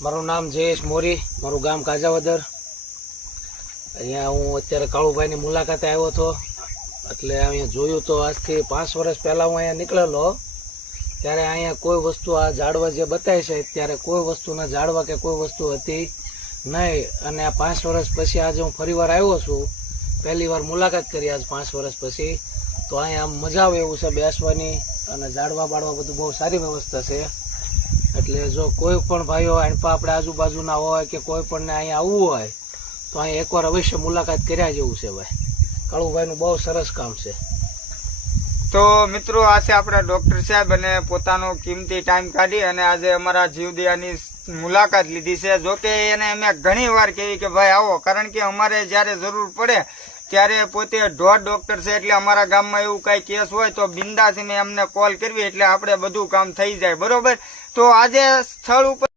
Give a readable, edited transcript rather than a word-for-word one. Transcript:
મારું નામ જયેશ મોરી, મારું ગામ કાજાવદર। અહીંયા હું અત્યારે કાળુભાઈની મુલાકાતે આવ્યો હતો, એટલે અહીંયા જોયું તો આજથી 5 વર્ષ પહેલા હું અહીંયા નીકળેલો, ત્યારે અહીંયા કોઈ વસ્તુ આ ઝાડવા જે બતાય છે ત્યારે કોઈ વસ્તુના ઝાડવા કે કોઈ વસ્તુ હતી નહીં। અને આ 5 વર્ષ પછી આજે હું ફરીવાર આવ્યો છું, પહેલી વાર મુલાકાત કરી આજ 5 વર્ષ પછી। તો અહીંયા મજા આવે એવું છે બેસવાની, અને ઝાડવા બાળવા બધું બહુ સારી વ્યવસ્થા છે। એટલે જો કોઈ પણ ભાઈઓ આપણે આજુબાજુના હોય કે કોઈ પણને અહીંયા આવવું હોય તો અહીંયા એકવાર અવશ્ય મુલાકાત કર્યા જેવું છે ભાઈ। કાળુભાઈનું બહુ સરસ કામ છે। તો મિત્રો, આ છે આપણા ડોક્ટર સાહેબ, અને પોતાનો કિંમતી ટાઈમ કાઢી અને આજે અમારા જીવદયાની મુલાકાત લીધી છે। જોકે એને અમે ઘણી વાર કહી કે ભાઈ આવો, કારણ કે અમારે જયારે જરૂર પડે ત્યારે પોતે ઢોર ડોક્ટર છે, એટલે અમારા ગામમાં એવું કઈ કેસ હોય તો બિંદાસ અમને કોલ કરવી, એટલે આપણે બધું કામ થઈ જાય, બરોબર। તો આજે સ્થળ ઉપર